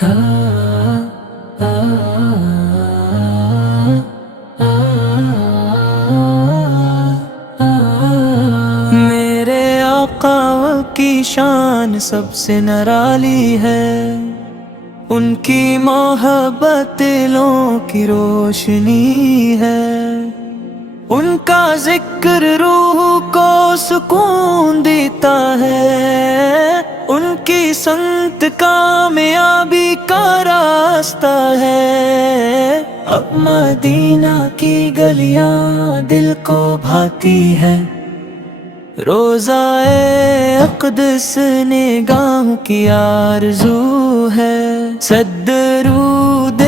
میرے آقا کی شان سب سے نرالی ہے، ان کی محبت دلوں کی روشنی ہے، ان کا ذکر روح کو سکون دیتا ہے، ان کی سنت کامیابی کا راستہ ہے۔ اب مدینہ کی گلیاں دل کو بھاتی ہے، روضہ اقدس نگاہ کی آرزو ہے، صد درود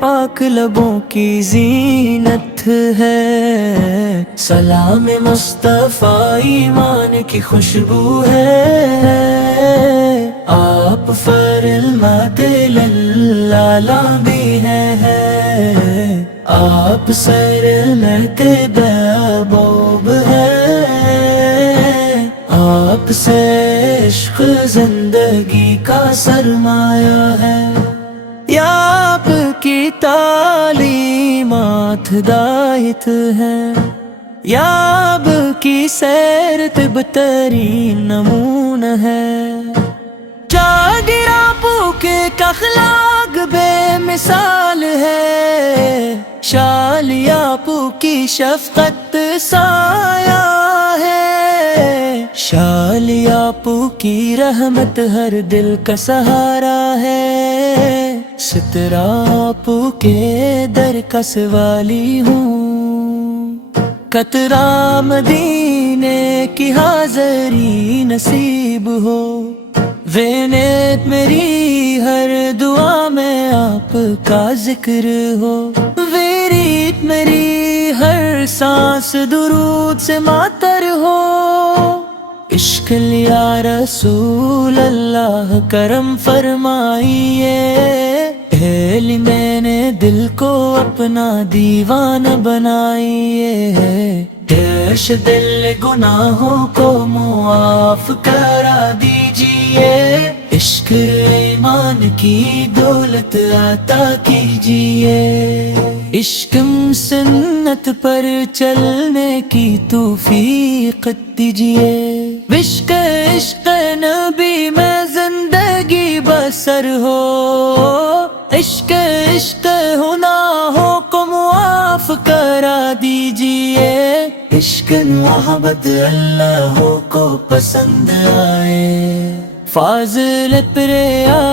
پاک لبوں کی زینت ہے، سلام مصطفیٰ ایمان کی خوشبو ہے، آپ فرماتے اللہ بھی ہے، آپ سرمت محبوب ہے، آپ سے عشق زندگی کا سرمایہ ہے، یا آپ کی تعلیمات ہدایت ہے، یا آپ کی سیر طب ترین نمونہ ہے، جاگیر آپو کے اخلاق بے مثال ہے، شالی آپو کی شفقت سایہ ہے، شالی آپو کی رحمت ہر دل کا سہارا ہے، سترہ آپو کے در کا سوالی ہوں، قطرہ مدینے کی حاضری نصیب ہو، وینت میری ہر دعا میں آپ کا ذکر ہو، ویریت میری ہر سانس درود سے معطر ہو، عشق لیا رسول اللہ کرم فرمائیے، اہلی میں نے دل کو اپنا دیوانہ بنائیے، دیش دل گناہوں کو معاف کرا دیجئے، عشق ایمان کی دولت عطا کیجئے، عشق سنت پر چلنے کی توفیق دیجئے، عشق نبی میں زندگی بسر ہو، عشق گناہوں کو معاف کرا دیجئے، عشق محبت اللہ کو پسند آئے، فاضل پریا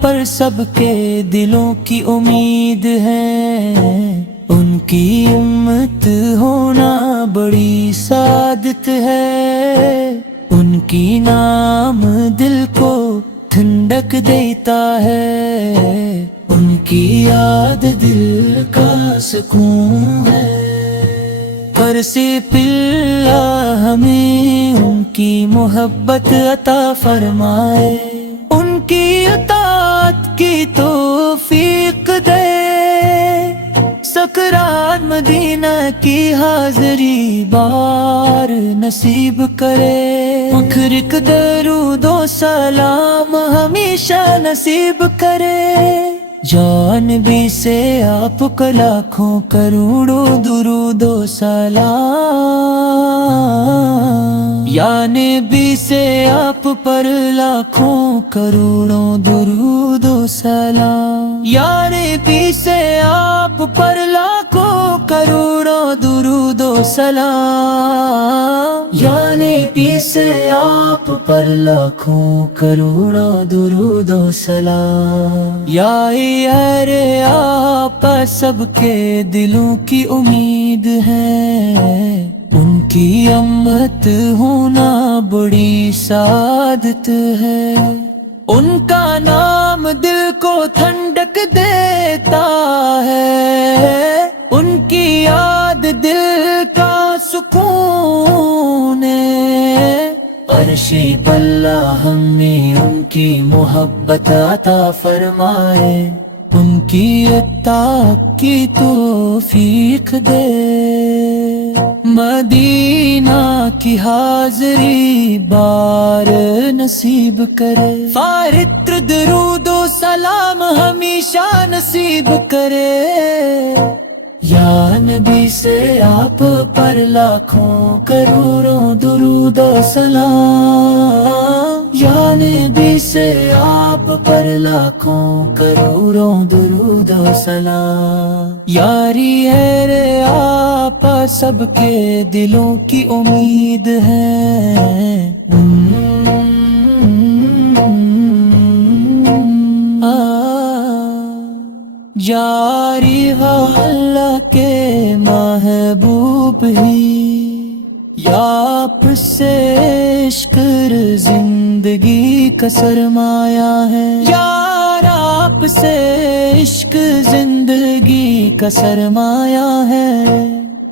پر سب کے دلوں کی امید ہے، ان کی امت ہونا بڑی سعادت ہے، ان کی نام دل کو ٹھنڈک دیتا ہے، ان کی یاد دل کا سکون ہے، فرسی پلا ہمیں ان کی محبت عطا فرمائے، ان کی اطاعت کی توفیق دے، سکرات مدینہ کی حاضری بار نصیب کرے، مکرک درود و سلام ہمیشہ نصیب کرے، جانبی سے آپ کو لاکھوں کروڑوں درود و سلام، یا نبی سے آپ پر لاکھوں کروڑوں درود و سلام، یا نبی سے آپ پر لاکھوں کروڑوں درود و سلام، یا نبی سے آپ پر لاکھوں کروڑوں درود و سلام، یا آپ سب کے دلوں کی امید ہے، ان کی امت ہونا بڑی سعادت ہے، ان کا نام دل کو ٹھنڈک دیتا ہے، ان کی یاد دل کا سکون ہے، عرشی اللہ ہمیں ان کی محبت عطا فرمائے، ان کی اطاعت کی توفیق دے، مدینہ کی حاضری بار نصیب کرے، فارتر درود و سلام ہمیشہ نصیب کرے، یا نبی سے آپ پر لاکھوں کروڑوں درود و سلام، یا نبی سے آپ پر لاکھوں کروڑوں درود و سلام، یاری ہے رے آپ سب کے دلوں کی امید ہے، جاری ہے اللہ کے محبوب ہی، یا آپ سے عشق زندگی کا سرمایہ ہے، یار آپ سے عشق زندگی کا سرمایہ ہے،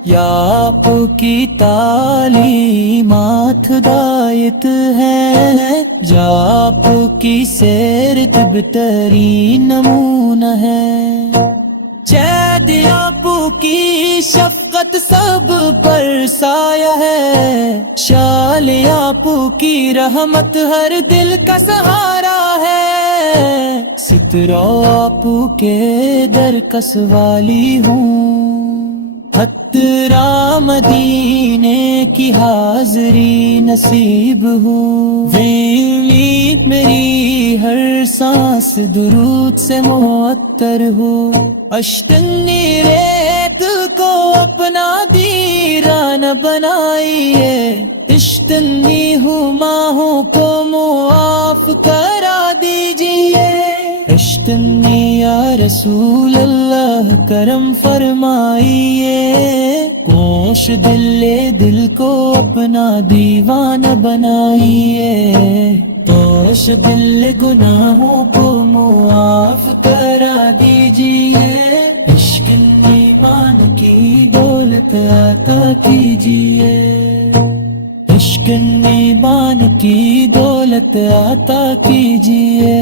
یا آپ کی تعلیمات ہدایت ہے، یا آپ کی سیرت بہترین نمونہ ہے، چید آپ کی شفقت سب پر سایہ ہے، شال آپ کی رحمت ہر دل کا سہارا ہے، سترہ آپ کے در کا سوالی ہوں، حترا مدینے کی حاضری نصیب ہو، ویلی میری ہر سانس درود سے معطر ہو، اشتنی ریت کو اپنا دیران بنائیے، اشتنی ہماہوں کو معاف کرا دیجئے، اشتنی یا رسول اللہ کرم فرمائیے، کوش دل کو اپنا دیوانہ بنائیے، کوش دل گناہوں کو معاف کرا دیجئے، عشق ایمان کی دولت عطا کیجئے، عشق ایمان کی دولت عطا کیجئے۔